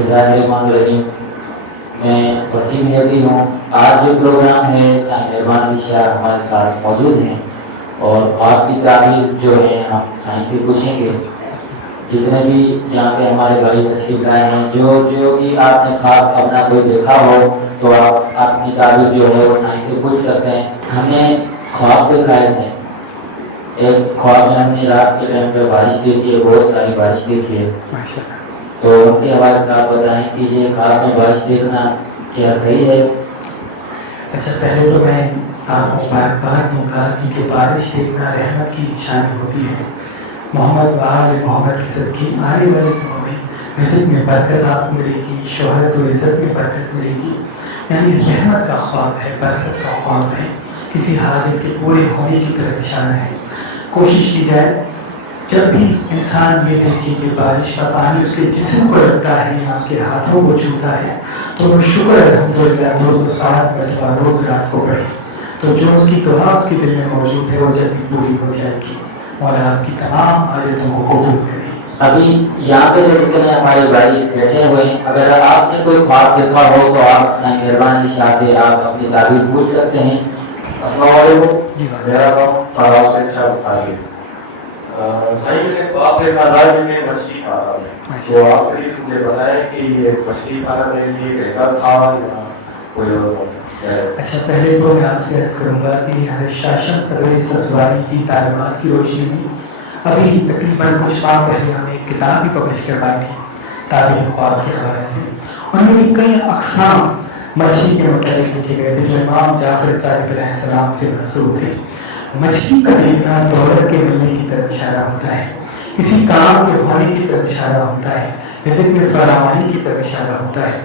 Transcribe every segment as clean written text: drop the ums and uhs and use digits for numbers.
बिस्मिल्लाहिर्रहमानिर्रहीम। मैं वसीम हैदी हूँ। आज जो प्रोग्राम है साईं मेहरबान शाह हमारे साथ मौजूद हैं और ख्वाब की ताबीर जो है हम साईं से पूछेंगे। जितने भी यहाँ पे हमारे भाई तशरीफ लाए हैं, जो भी आपने ख्वाब अपना कोई देखा हो तो आप अपनी ताबीर जो है वो साईं से पूछ सकते हैं। हमने ख्वाब दिखाए थे, एक ख्वाब में हमने रात के टाइम पे बारिश देखी है, बहुत सारी बारिश देखी है। तो उनके हवाले से आप बताएं कि ये ख्वाब में बारिश देखना क्या सही है? अच्छा, पहले तो मैं आपको मुबारकबाद दूंगा क्योंकि बारिश देखना रहमत की निशानी होती है। मोहम्मद वाल मोहम्मद की सदकी आने वाले दिनों में रिज़्क़ में बरकत आपको मिलेगी, शोहरत और इज़्ज़त में बरकत मिलेगी। यानी रहमत का ख्वाब है, बरकत का ख्वाब है, किसी हाजत के पूरे होने की तरफ इशारा है। कोशिश की जाए जब भी इंसान ये देखे कि बारिश का पानी उसके जिस्म को लगता है या उसके हाथों को छूता है तो वो शुक्र अल्हम्दुलिल्लाह 207 मरतबा रोज़ रात को पढ़े, तो जो उसकी दुआ उसके दिल में मौजूद है वो जल्दी पूरी हो जाएगी और आपकी तमाम हाजतों को कबूल करेगी। अभी यहाँ पे जो जितने हमारे भाई बैठे हुए हैं, अगर आपने कोई ख्वाब देखा हो तो आप साईं मेहरबान शाह से आप अपनी ताबीर पूछ सकते हैं। अस्सलाम वालेकुम। मेरा नाम फराज से अच्छा बताइए। सही में तो आपने कहा में मछली खाना है, तो आपने मुझे बताया कि ये मछली खाना मेरे लिए बेहतर था या कोई और? अच्छा, पहले तो मैं आपसे अर्ज करूँगा कि हमारे शासन सदर सब्ज़वारी की तालीमात की रोशनी में अभी तकरीबन कुछ माह पहले हमने एक किताब भी पब्लिश करवाई थी ताबीर ख्वाब के हवाले से। उनमें कई अक़साम मछली के मतलब लिखे गए थे जो इमाम जाफर सादिक़ अलैहिस्सलाम से मंसूब थे। मछली का देखना दौलत के मिलने की तरफ इशारा होता है, किसी काम के होने की तरफ इशारा होता है, रिज़्क़ में फरावानी की तरफ इशारा होता है।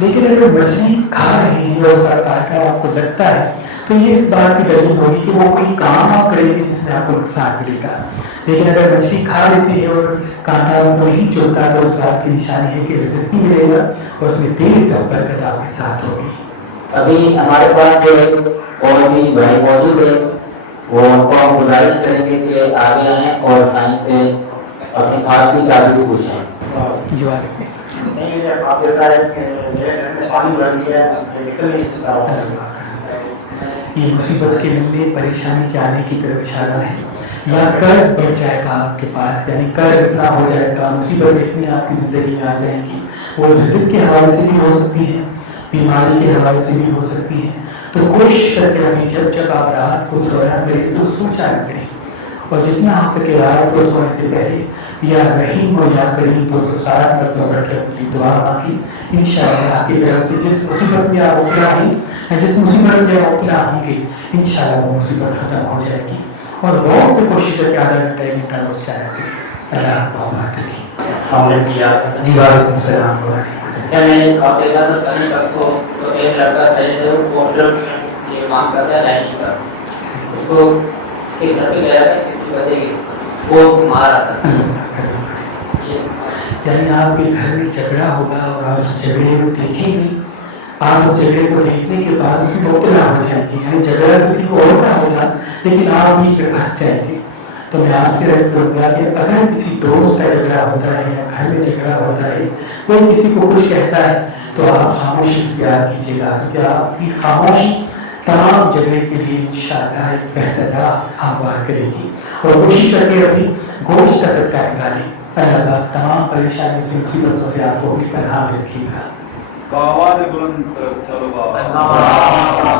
लेकिन अगर मछली खा रहे हैं और उसका कांटा आपको लगता है तो ये इस बात की दलील होगी कि वो कोई काम आप करेंगे जिसमें आपको नुकसान मिलेगा। लेकिन अगर मछली खा लेते हैं और कांटा उनको नहीं चुभता तो उस बात की निशानी है कि रिज़्क़ भी मिलेगा और उसमें देर तक बरकत आपके साथ होगी। अभी हमारे पास जो है और भी भाई मौजूद है, वो उनको हम गुजारिश करेंगे कि आगे आएँ और साईं से अपनी ख्वाब की ताबीर पूछें। ये मुसीबत के मिलने, परेशानी के आने की तरफ इशारा है, या कर्ज बढ़ जाएगा आपके पास, यानी कर्ज इतना हो जाएगा, मुसीबत इतनी आपकी ज़िंदगी में आ जाएगी। वो रिज़्क़ के हवाले से भी हो सकती है, बीमारी के हवाले से भी हो सकती है। तो कोशिश करके अभी जब आप रात को सोया करें तो सोचा करें, और जितना हो सके रात को सोने से पहले या रहीम और या करीम 207 मरतबा पढ़ के अपनी दुआ मांगी। इंशाअल्लाह आपकी तरफ से जिस मुसीबत में आप मुबतला हैं, जिस मुसीबत में आप मुबतला होंगे, इंशाअल्लाह वो मुसीबत खत्म हो जाएगी। और रोज़ की कोशिश करके आधा घंटा 1 घंटा रोज़ जाया करें। अल्लाह आपको बात करें। जी वालेकुम सलाम। मैंने ख्वाब देखा था कहीं परसों, तो एक लड़का सजदे को ये मांग करता है लाइन का, उसको उसके घर पे गया था किसी बंदे की, वो उसको मार रहा था। यानी आपके घर में झगड़ा होगा और आप उस झगड़े को देखेंगे, आप उस झगड़े को देखने के बाद उसमें मुबतला हो जाएंगे, यानी झगड़ा किसी को और का होगा लेकिन आप बीच में फंस जाएंगे। तो मैं आपसे अर्ज़ करूँगा कि अगर किसी दोस्त का झगड़ा होता है या घर में झगड़ा होता है, कोई किसी को कुछ कहता है तो आप खामोशी इख्तियार कीजिएगा, क्योंकि आपकी खामोशी तमाम झगड़े के लिए इंशाअल्लाह एक बेहतर राह हमवार करेगी। और कोशिश करके अभी गोश्त का सदका निकालें। अल्लाह तमाम परेशानियों से, मुसीबतों से आपको भी पनाह रखेगा। आवाज़ बुलंद सल्लल्लाहु अलैहि वसल्लम।